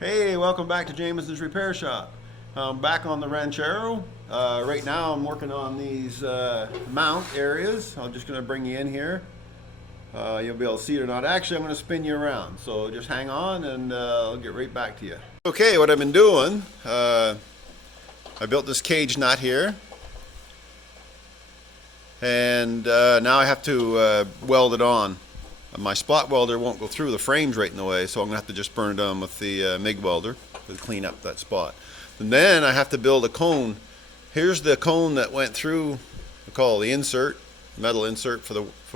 Hey, welcome back to Jameson's Repair Shop. I'm back on the Ranchero. Right now I'm working on these mount areas. I'm just going to bring you in here. You'll be able to see it or not. Actually, I'm going to spin you around. So just hang on and I'll get right back to you. Okay, what I've been doing, I built this cage nut here. And now I have to weld it on. My spot welder won't go through, the frame's right in the way, so I'm going to have to just burn it on with the MIG welder to clean up that spot. And then I have to build a cone. Here's the cone that went through, we call it the insert, metal insert for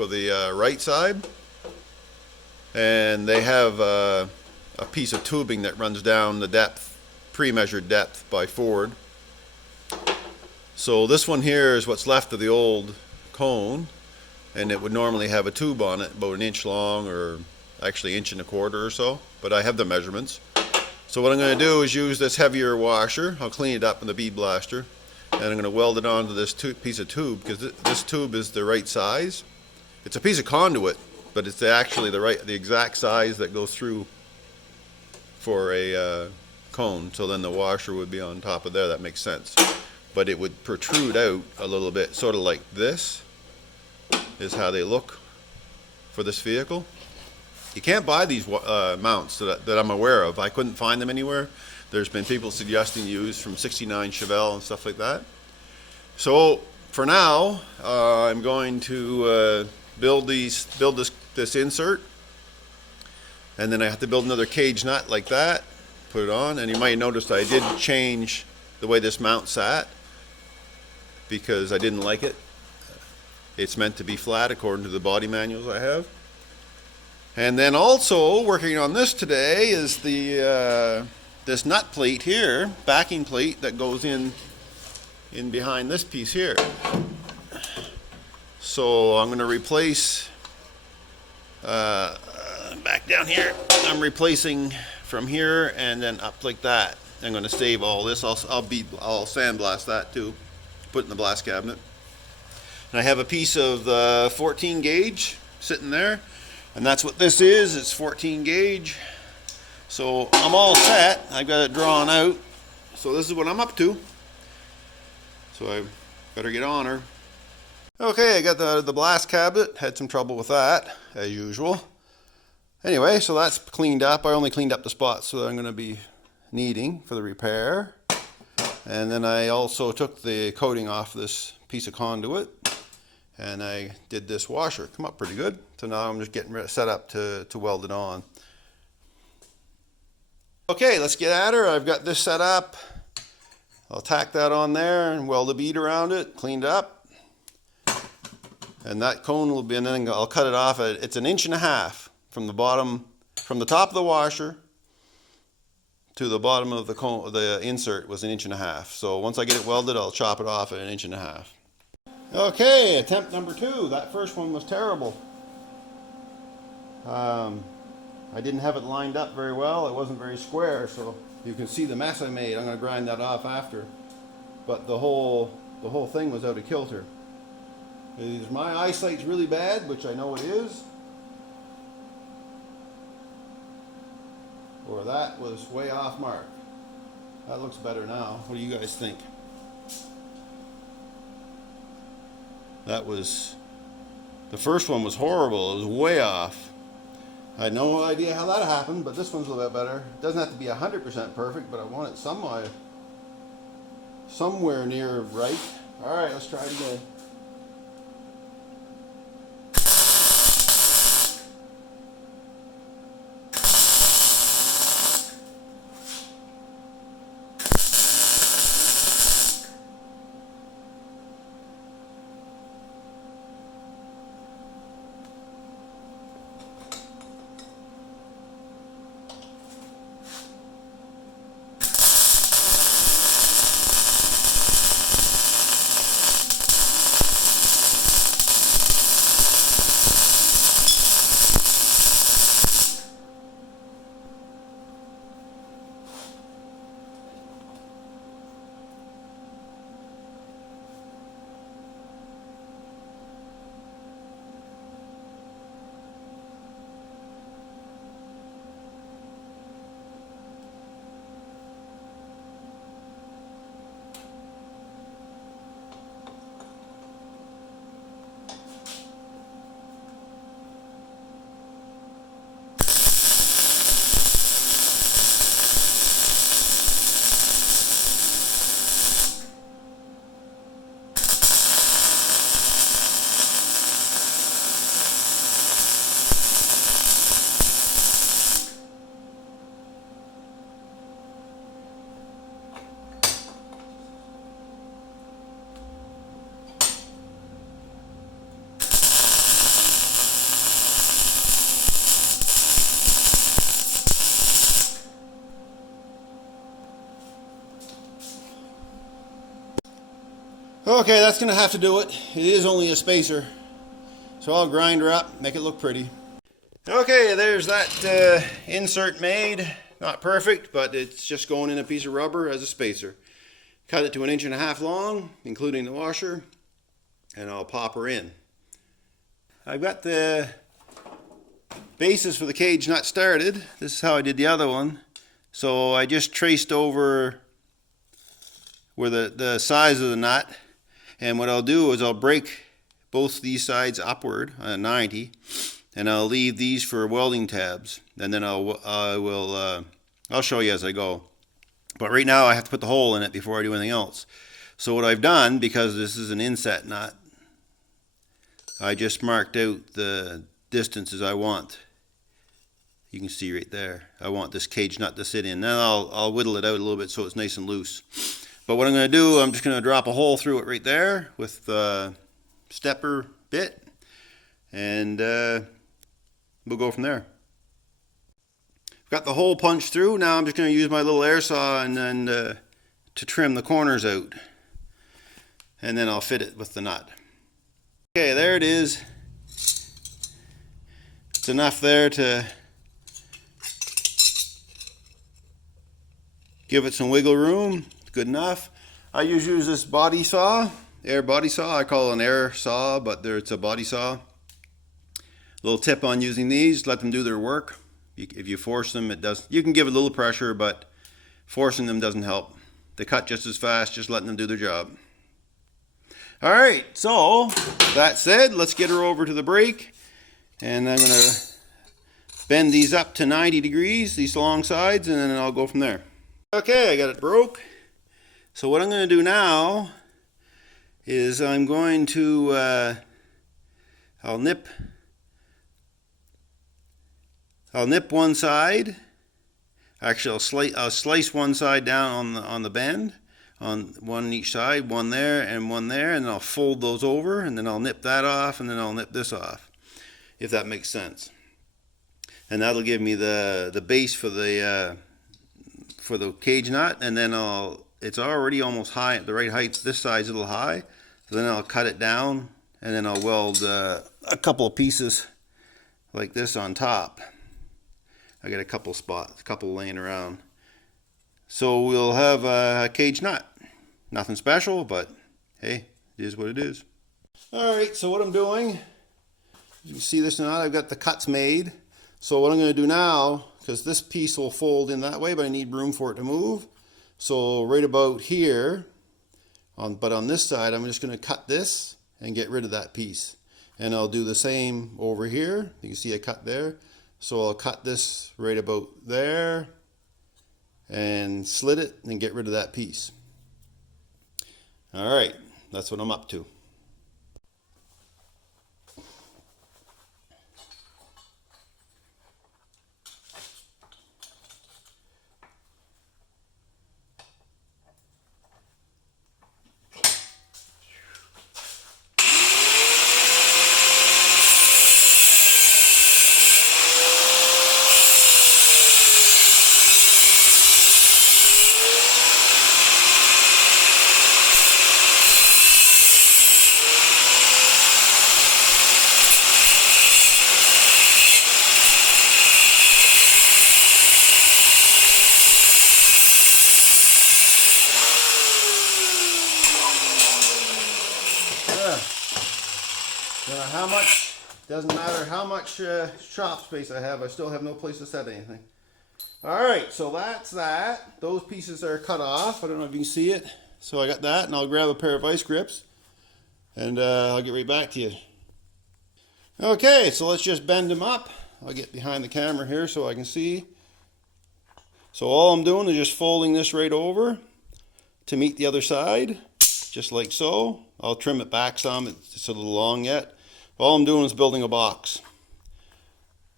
the right side. And they have a piece of tubing that runs down the depth, pre-measured depth by Ford. So this one here is what's left of the old cone. And it would normally have a tube on it about 1 inch long, or actually 1.25 inches or so, but I have the measurements. So what I'm going to do is use this heavier washer. I'll clean it up in the bead blaster, and I'm going to weld it onto this piece of tube, because this tube is the right size. It's a piece of conduit, but it's actually the exact size that goes through for a cone. So then the washer would be on top of there. That makes sense. But it would protrude out a little bit, sort of like this. Is how they look for this vehicle. You can't buy these mounts that I'm aware of. I couldn't find them anywhere. There's been people suggesting use from 69 Chevelle and stuff like that. So for now, I'm going to build this insert, and then I have to build another cage nut like that, put it on. And you might notice I did change the way this mount sat because I didn't like it. It's meant to be flat according to the body manuals I have. And then also working on this today is the this nut plate here, backing plate that goes in behind this piece here. So I'm going to replace back down here. I'm replacing from here and then up like that. I'm going to save all this. I'll sandblast that too. Put it in the blast cabinet. And I have a piece of 14 gauge sitting there, and that's what this is. It's 14 gauge. So I'm all set. I've got it drawn out. So this is what I'm up to. So I better get on her. Okay, I got the blast cabinet. Had some trouble with that, as usual. Anyway, so that's cleaned up. I only cleaned up the spots that I'm going to be needing for the repair. And then I also took the coating off this piece of conduit. And I did this washer. Come up pretty good. So now I'm just getting set up to weld it on. Okay, let's get at her. I've got this set up. I'll tack that on there and weld a bead around it, cleaned up. And that cone will be, and then I'll cut it off. It's 1.5 inches from the bottom, from the top of the washer to the bottom of the cone. The insert was 1.5 inches. So once I get it welded, I'll chop it off at 1.5 inches. Okay, attempt number 2. That first one was terrible. I didn't have it lined up very well. It wasn't very square, so you can see the mess I made. I'm going to grind that off after. But the whole thing was out of kilter. Either my eyesight's really bad, which I know it is, or that was way off mark. That looks better now. What do you guys think? That was, the first one was horrible. It was way off. I had no idea how that happened, but this one's a little bit better. It doesn't have to be 100% perfect, but I want it somewhere near right. All right, let's try it again. Okay, that's gonna have to do it. It is only a spacer. So I'll grind her up, make it look pretty. Okay, there's that insert made. Not perfect, but it's just going in a piece of rubber as a spacer. Cut it to 1.5 inches long, including the washer, and I'll pop her in. I've got the bases for the cage nut started. This is how I did the other one. So I just traced over where the size of the nut, and what I'll do is I'll break both these sides upward at 90, and I'll leave these for welding tabs, and then I'll show you as I go. But right now I have to put the hole in it before I do anything else. So what I've done, because this is an inset nut, I just marked out the distances I want. You can see right there. I want this cage nut to sit in. Then I'll whittle it out a little bit so it's nice and loose. But what I'm going to do, I'm just going to drop a hole through it right there with the stepper bit, and we'll go from there. I've got the hole punched through. Now I'm just going to use my little air saw and then to trim the corners out, and then I'll fit it with the nut. Okay, there it is. It's enough there to give it some wiggle room. Good enough. I usually use this body saw, air body saw. I call it an air saw, but it's a body saw. Little tip on using these: let them do their work. If you force them, it does. You can give it a little pressure, but forcing them doesn't help. They cut just as fast, just letting them do their job. All right, so that said, let's get her over to the brake, and I'm gonna bend these up to 90 degrees, these long sides, and then I'll go from there. Okay, I got it broke. So what I'm going to do now is I'm going to I'll nip one side. Actually, I'll slice one side down on the bend, on one each side, one there, and then I'll fold those over, and then I'll nip that off, and then I'll nip this off, if that makes sense. And that'll give me the base for the cage nut, and then it's already almost high at the right height. This side's a little high, so then I'll cut it down, and then I'll weld a couple of pieces like this on top. I got a couple laying around. So we'll have a cage nut. Nothing special, but hey, it is what it is. All right, so what I'm doing, you can see this nut, I've got the cuts made. So what I'm going to do now, because this piece will fold in that way, but I need room for it to move. So right about here, but on this side, I'm just going to cut this and get rid of that piece. And I'll do the same over here. You can see I cut there. So I'll cut this right about there and slit it and get rid of that piece. All right, that's what I'm up to. How much, doesn't matter how much shop space I have, I still have no place to set anything. Alright, so that's that. Those pieces are cut off. I don't know if you can see it. So I got that, and I'll grab a pair of vice grips, and I'll get right back to you. Okay, so let's just bend them up. I'll get behind the camera here so I can see. So all I'm doing is just folding this right over to meet the other side, just like so. I'll trim it back some, it's a little long yet. All I'm doing is building a box,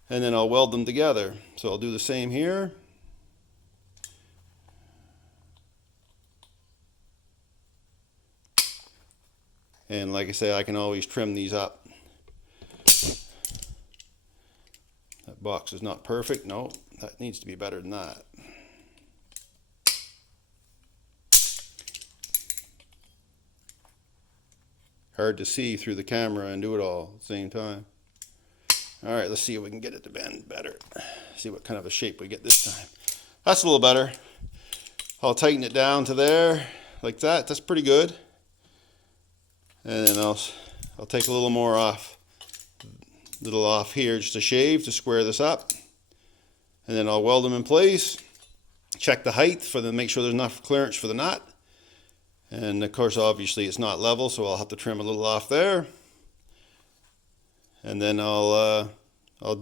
and then I'll weld them together. So I'll do the same here. And like I say, I can always trim these up. That box is not perfect. No, that needs to be better than that. hard to see through the camera and do it all at the same time. All right, let's see if we can get it to bend better. See what kind of a shape we get this time. That's a little better. I'll tighten it down to there, like that. That's pretty good. And then I'll take a little more off, here, just a shave to square this up. And then I'll weld them in place. Check the height make sure there's enough clearance for the nut. And of course, obviously it's not level, so I'll have to trim a little off there. And then I'll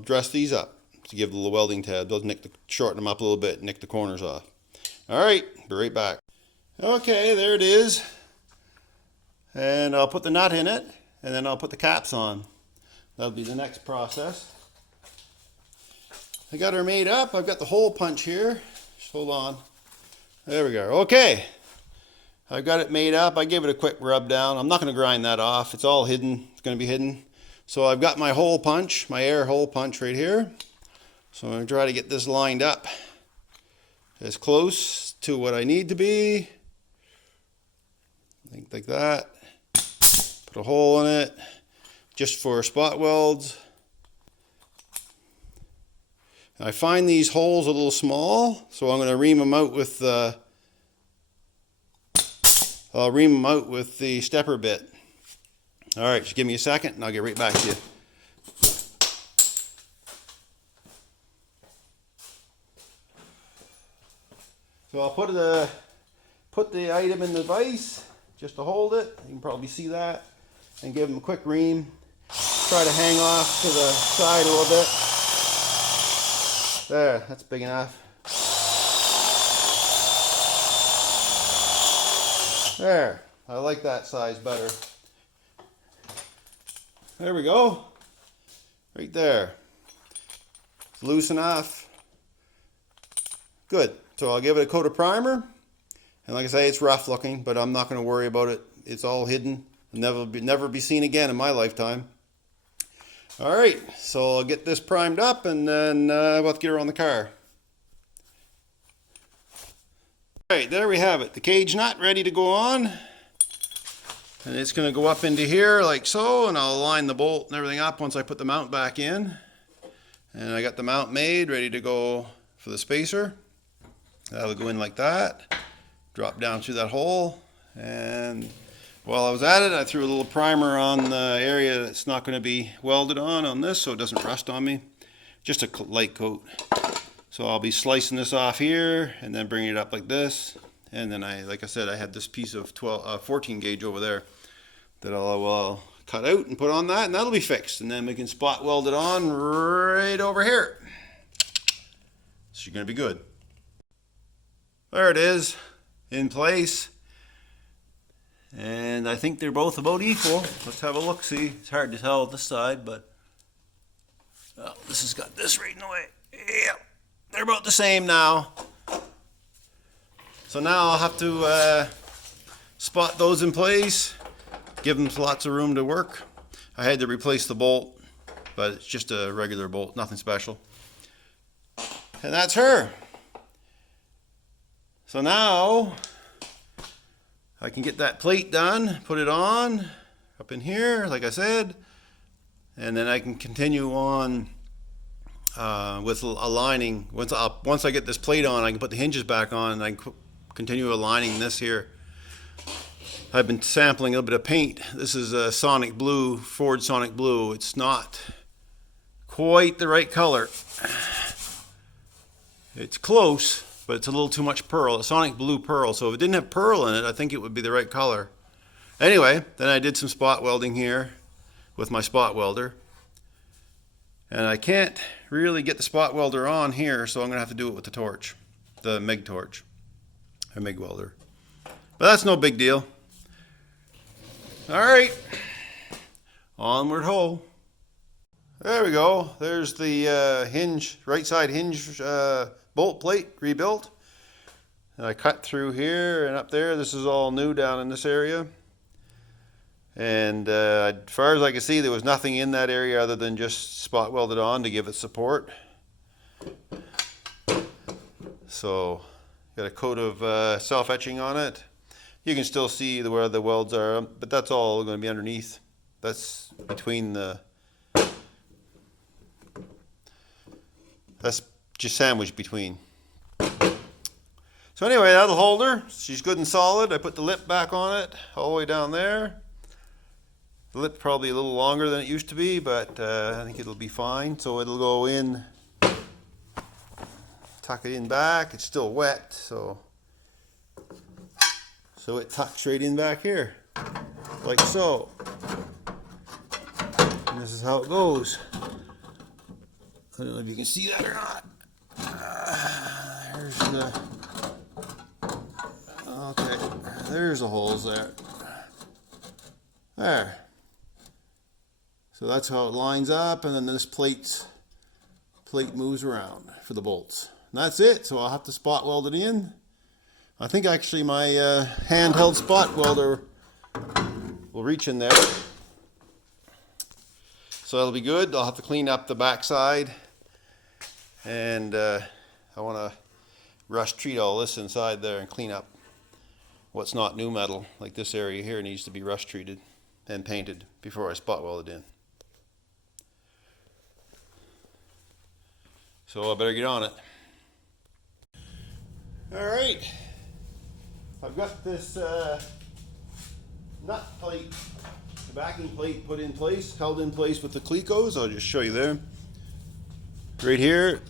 dress these up to give the little welding tab. They'll shorten them up a little bit, nick the corners off. All right, be right back. Okay, there it is. And I'll put the nut in it, and then I'll put the caps on. That'll be the next process. I got her made up. I've got the hole punch here. Just hold on. There we go. Okay. I've got it made up. I gave it a quick rub down. I'm not going to grind that off. It's all hidden. It's going to be hidden. So I've got my hole punch, my air hole punch right here. So I'm going to try to get this lined up as close to what I need to be. Like that. Put a hole in it just for spot welds. I find these holes a little small, so I'm going to ream them out with the stepper bit. All right, just give me a second and I'll get right back to you. So I'll put the item in the vise just to hold it. You can probably see that. And give them a quick ream. Try to hang off to the side a little bit. There, that's big enough. There, I like that size better. There we go. Right there. It's loose enough. Good. So I'll give it a coat of primer. And like I say, it's rough looking, but I'm not going to worry about it. It's all hidden. It'll never be seen again in my lifetime. All right, so I'll get this primed up and then we'll have to get her on the car. All right, there we have it. The cage nut ready to go on. And it's going to go up into here like so, and I'll line the bolt and everything up once I put the mount back in. And I got the mount made, ready to go for the spacer. That'll go in like that. Drop down through that hole. And while I was at it, I threw a little primer on the area that's not going to be welded on this, so it doesn't rust on me. Just a light coat. So I'll be slicing this off here and then bringing it up like this. And then like I said, I had this piece of 14 gauge over there that I'll cut out and put on that, and that'll be fixed. And then we can spot weld it on right over here. So you're going to be good. There it is, in place. And I think they're both about equal. Let's have a look, see. It's hard to tell this side, but this has got this right in the way. Yeah, they're about the same now. So now I'll have to spot those in place, give them lots of room to work. I had to replace the bolt, but it's just a regular bolt, nothing special. And that's her. So now I can get that plate done, put it on up in here, like I said, and then I can continue on with aligning. Once I get this plate on, I can put the hinges back on, and I can continue aligning this here. I've been sampling a little bit of paint. This is a Sonic Blue, Ford Sonic Blue. It's not quite the right color. It's close, but it's a little too much pearl, a Sonic Blue pearl. So if it didn't have pearl in it, I think it would be the right color. Anyway, then I did some spot welding here with my spot welder. And I can't really get the spot welder on here, so I'm going to have to do it with the torch, the MIG torch, or MIG welder. But that's no big deal. All right, onward ho. There we go. There's the hinge, right side hinge bolt plate rebuilt. And I cut through here and up there. This is all new down in this area. And as far as I could see, there was nothing in that area other than just spot welded on to give it support. So got a coat of self-etching on it. You can still see where the welds are, but that's all going to be underneath. That's between the, that's just sandwiched between. So anyway, that'll hold her. She's good and solid. I put the lip back on it, all the way down there. The lip probably a little longer than it used to be, but I think it'll be fine. So it'll go in, tuck it in back. It's still wet, so it tucks right in back here, like so. And this is how it goes. I don't know if you can see that or not. There's the, okay, there's the holes there. There. So that's how it lines up, and then this plate moves around for the bolts. And that's it, so I'll have to spot weld it in. I think actually my handheld spot welder will reach in there. So that'll be good. I'll have to clean up the backside, and I want to rust treat all this inside there and clean up what's not new metal. Like this area here needs to be rust treated and painted before I spot weld it in. So I better get on it. Alright, I've got this nut plate, the backing plate put in place, held in place with the clecos. I'll just show you there. Right here.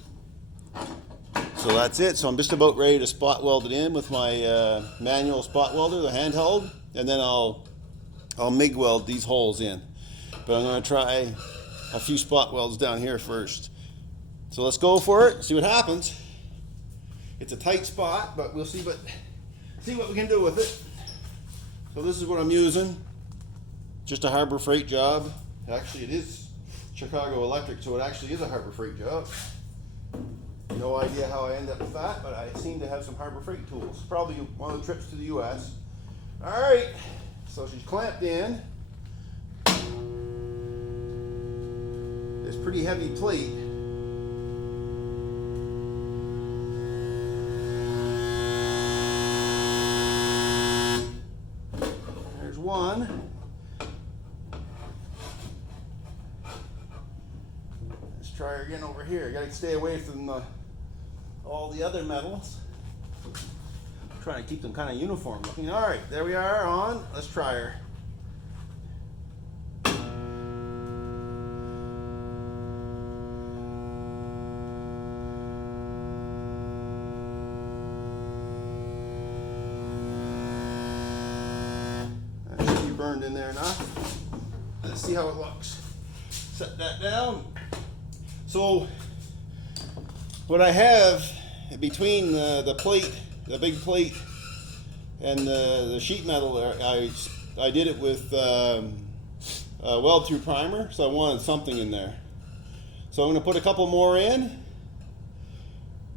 So that's it. So I'm just about ready to spot weld it in with my manual spot welder, the handheld, and then I'll MIG weld these holes in. But I'm going to try a few spot welds down here first. So let's go for it, see what happens. It's a tight spot, but we'll see what we can do with it. So this is what I'm using. Just a Harbor Freight job. Actually, it is Chicago Electric, so it actually is a Harbor Freight job. No idea how I end up with that, but I seem to have some Harbor Freight tools. Probably one of the trips to the US. All right, so she's clamped in. This pretty heavy plate. One. Let's try her again over here. Got to stay away from all the other metals. I'm trying to keep them kind of uniform looking. All right, there we are on. Let's try her. Burned in there enough. Let's see how it looks. Set that down. So what I have between the plate, the big plate, and the sheet metal, I did it with weld through primer, so I wanted something in there. So I'm going to put a couple more in.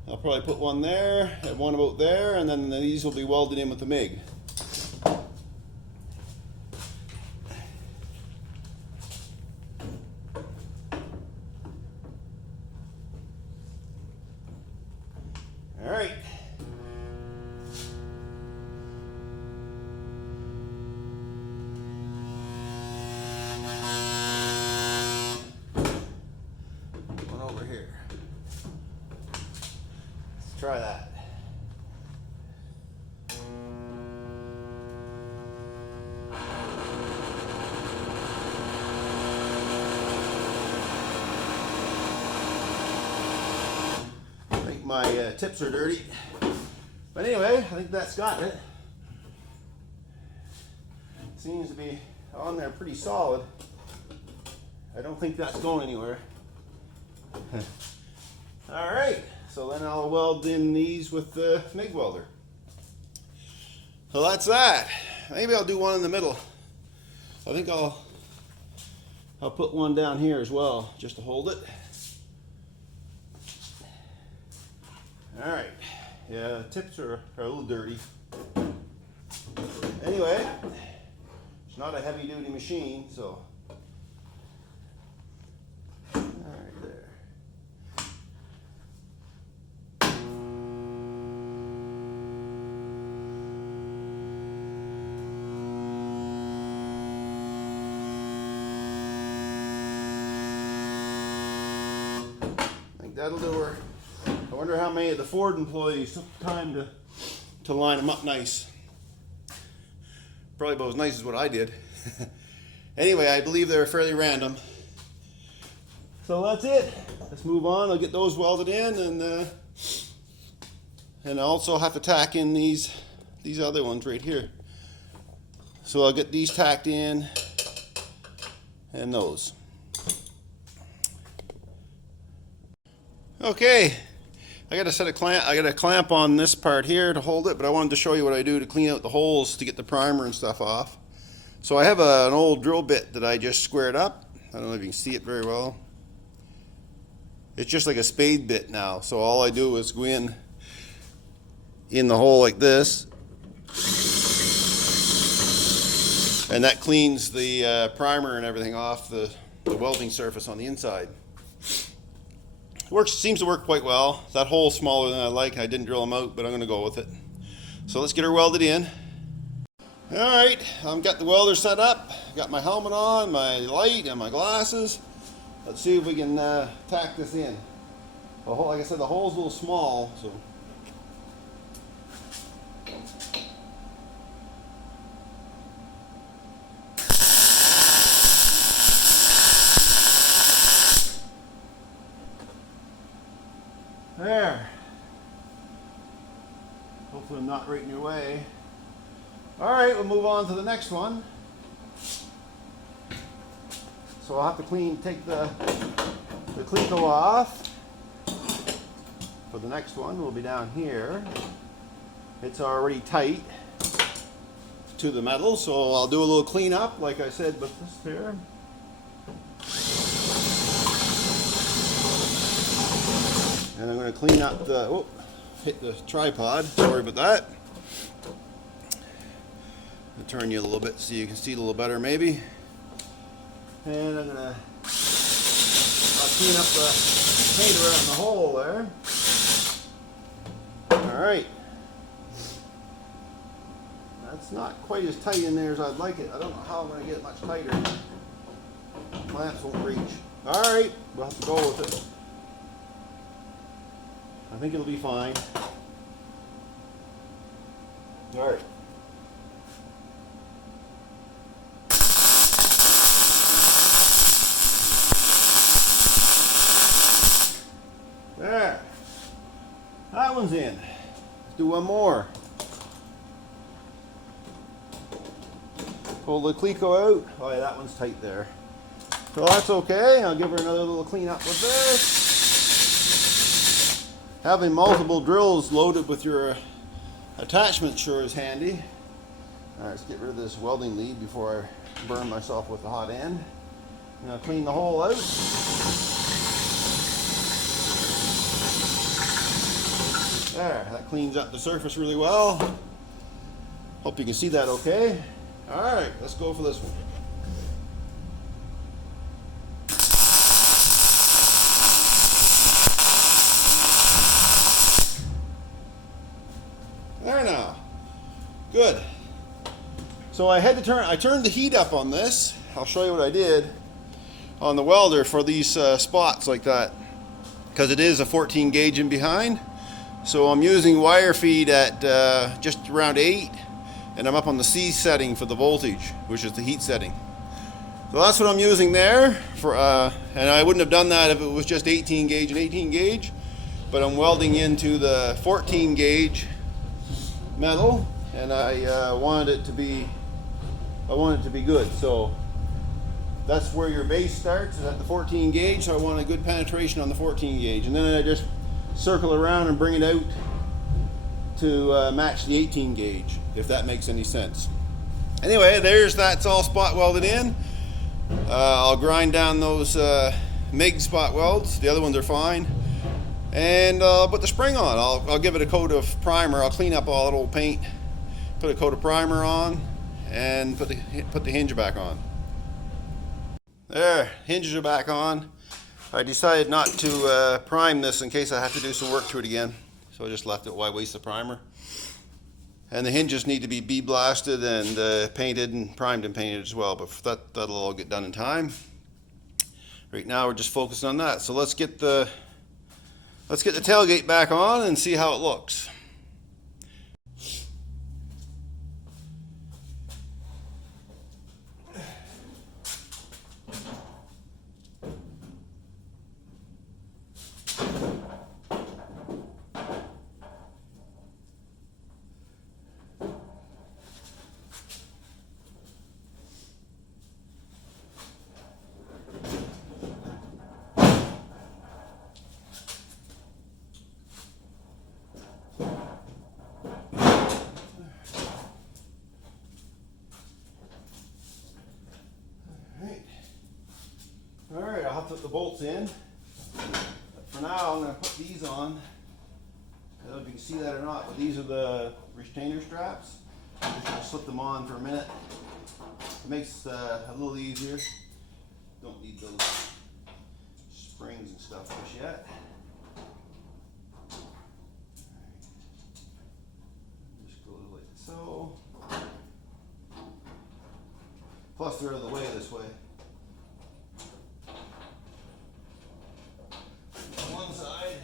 I'll probably put one there and one about there, and then these will be welded in with the MIG. All right. One over here. Let's try that. My tips are dirty, but anyway, I think that's got it. Seems to be on there pretty solid. I don't think that's going anywhere. All right, so then I'll weld in these with the MIG welder. So that's that. Maybe I'll do one in the middle. I think I'll put one down here as well, just to hold it. All right, yeah, tips are a little dirty. Anyway, it's not a heavy duty machine, so. All right, there. that'll do her. I wonder how many of the Ford employees took time to line them up nice. Probably about as nice as what I did. Anyway, I believe they're fairly random. So that's it. Let's move on. I'll get those welded in, and I also have to tack in these other ones right here. So I'll get these tacked in, and those. Okay, I got a clamp on this part here to hold it, but I wanted to show you what I do to clean out the holes to get the primer and stuff off. So I have an old drill bit that I just squared up. I don't know if you can see it very well. It's just like a spade bit now. So all I do is go in the hole like this, and that cleans the primer and everything off the welding surface on the inside. Seems to work quite well. That hole's smaller than I like. I didn't drill them out, but I'm going to go with it. So let's get her welded in. All right, I've got the welder set up. Got my helmet on, my light, and my glasses. Let's see if we can tack this in. Well, like I said, the hole's a little small, so. There. Hopefully I'm not right in your way. All right, we'll move on to the next one. So I'll have to take the cleco off. For the next one, we'll be down here. It's already tight to the metal, so I'll do a little cleanup, like I said with this here. And I'm going to clean up hit the tripod. Sorry about that. I'll turn you a little bit so you can see it a little better, maybe. And I'm going to clean up the paint around the hole there. Alright. That's not quite as tight in there as I'd like it. I don't know how I'm going to get it much tighter. Clamps won't reach. Alright, we'll have to go with it. I think it'll be fine. Alright. There. That one's in. Let's do one more. Pull the cleco out. Oh yeah, that one's tight there. So that's okay. I'll give her another little clean up with this. Having multiple drills loaded with your attachment sure is handy. Alright, let's get rid of this welding lead before I burn myself with the hot end. I'm going to clean the hole out. There, that cleans up the surface really well. Hope you can see that okay. Alright, let's go for this one. There now. Good. So I turned the heat up on this. I'll show you what I did on the welder for these spots like that, because it is a 14 gauge in behind. So I'm using wire feed at just around 8, and I'm up on the C setting for the voltage, which is the heat setting. So that's what I'm using there for, and I wouldn't have done that if it was just 18 gauge and 18 gauge, but I'm welding into the 14 gauge metal, and I wanted it to be good. So that's where your base starts, is at the 14 gauge. So I want a good penetration on the 14 gauge, and then I just circle around and bring it out to match the 18 gauge, if that makes any sense. Anyway, that's all spot welded in. I'll grind down those MIG spot welds. The other ones are fine. And I'll put the spring on. I'll give it a coat of primer. I'll clean up all that old paint, put a coat of primer on, and put the hinge back on. There, hinges are back on. I decided not to prime this in case I have to do some work to it again. So I just left it. Why waste the primer? And the hinges need to be bead blasted and painted and primed and painted as well. But that'll all get done in time. Right now we're just focusing on that. So let's get the Let's get the tailgate back on and see how it looks. Alright, I'll have to put the bolts in. But for now, I'm going to put these on. I don't know if you can see that or not, but these are the retainer straps. I'm just going to slip them on for a minute. It makes it a little easier. Don't need those springs and stuff just yet. Just go like so. Plus they're out of the way this way. One side.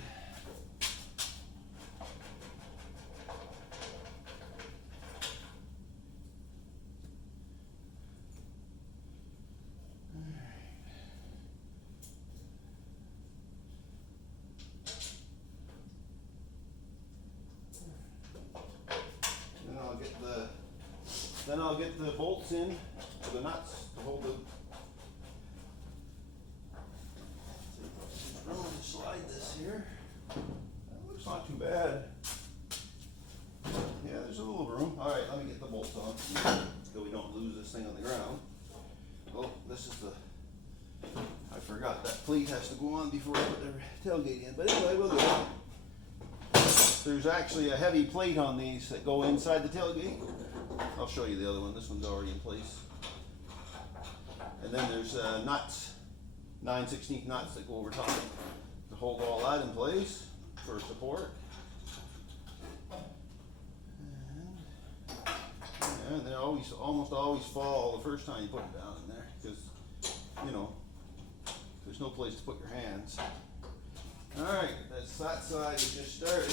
Then I'll get the bolts in, or the nuts to hold the. I'm going to slide this here. That looks not too bad. Yeah, there's a little room. All right, let me get the bolts on so we don't lose this thing on the ground. Oh, this is the. I forgot that plate has to go on before I put the tailgate in. But anyway, we'll do it. There's actually a heavy plate on these that go inside the tailgate. I'll show you the other one. This one's already in place. And then there's nuts, 9/16 nuts that go over top to hold all that in place for support. And they almost always fall the first time you put them down in there because, you know, there's no place to put your hands. All right, that side is just started.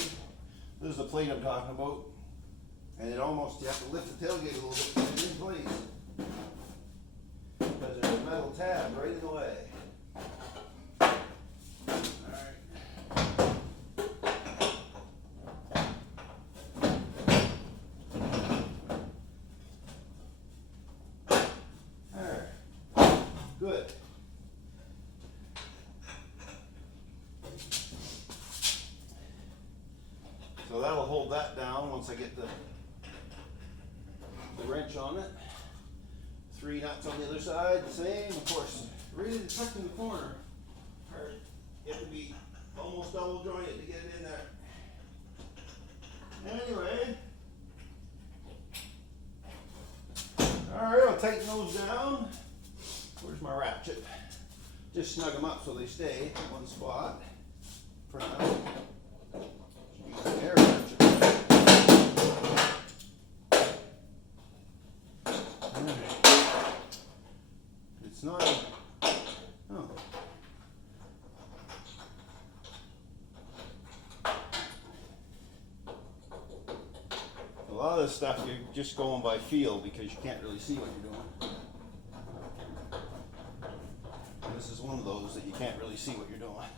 This is the plate I'm talking about. And it almost, you have to lift the tailgate a little bit to get it in place. Because there's a metal tab right in the way. Alright. Alright. Good. So that'll hold that down once I get the wrench on it. 3 nuts on the other side, the same. Of course, really tucked in the corner. You have to be almost double jointed to get it in there. Anyway. Alright, I'll tighten those down. Where's my ratchet? Just snug them up so they stay in one spot for now. Use an air ratchet. It's not oh. A lot of this stuff you're just going by feel because you can't really see what you're doing. And this is one of those that you can't really see what you're doing.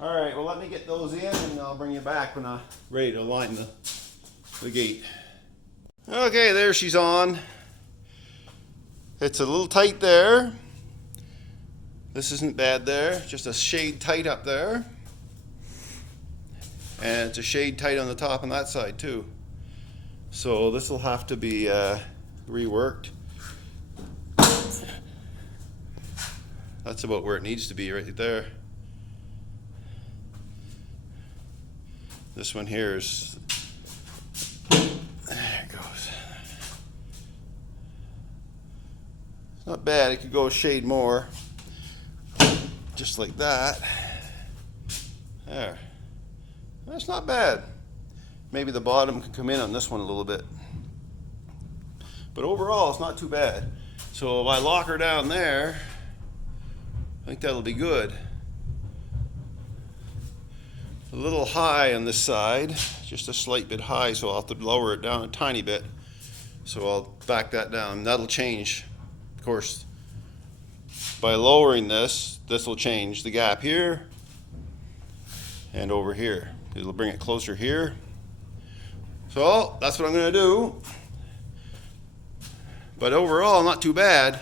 All right, well, let me get those in and I'll bring you back when I'm ready to line the gate. Okay, there she's on. It's a little tight there. This isn't bad there, just a shade tight up there. And it's a shade tight on the top on that side too. So this will have to be reworked. That's about where it needs to be, right there. This one here is, there it goes. It's not bad, it could go a shade more, just like that. There, that's not bad. Maybe the bottom can come in on this one a little bit. But overall, it's not too bad. So if I lock her down there, I think that'll be good. A little high on this side, just a slight bit high, so I'll have to lower it down a tiny bit. So I'll back that down. That'll change, of course. By lowering this, this will change the gap here and over here. It'll bring it closer here. So that's what I'm going to do. But overall, not too bad.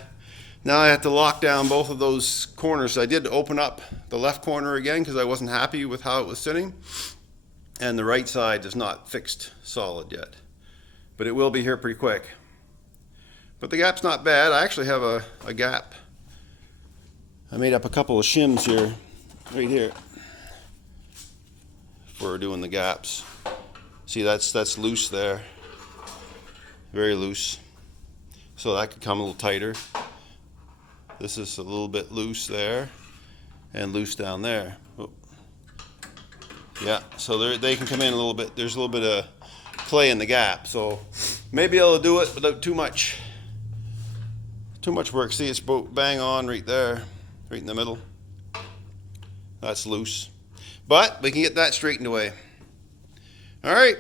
Now I have to lock down both of those corners. I did open up the left corner again because I wasn't happy with how it was sitting. And the right side is not fixed solid yet. But it will be here pretty quick. But the gap's not bad. I actually have a gap. I made up a couple of shims here, right here, for doing the gaps. See, that's loose there. Very loose. So that could come a little tighter. This is a little bit loose there and loose down there. Oh. Yeah, so they can come in a little bit. There's a little bit of clay in the gap, so maybe I'll do it without too much work. See, it's bang on right there, right in the middle. That's loose, but we can get that straightened away. All right.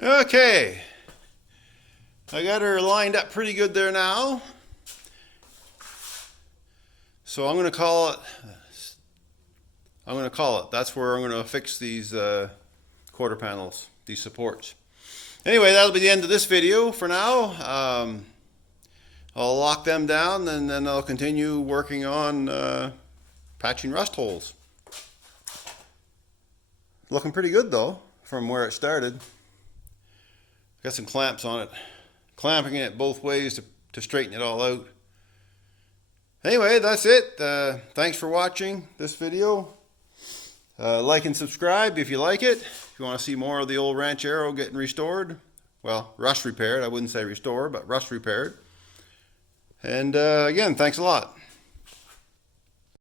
Okay. I got her lined up pretty good there now. So I'm going to call it, that's where I'm going to fix these quarter panels, these supports. Anyway, that'll be the end of this video for now. I'll lock them down and then I'll continue working on patching rust holes. Looking pretty good though, from where it started. Got some clamps on it. Clamping it both ways to straighten it all out. Anyway, that's it. Thanks for watching this video. Like and subscribe if you like it. If you want to see more of the old Ranchero getting restored. Well, rust repaired. I wouldn't say restored, but rust repaired. And again, thanks a lot.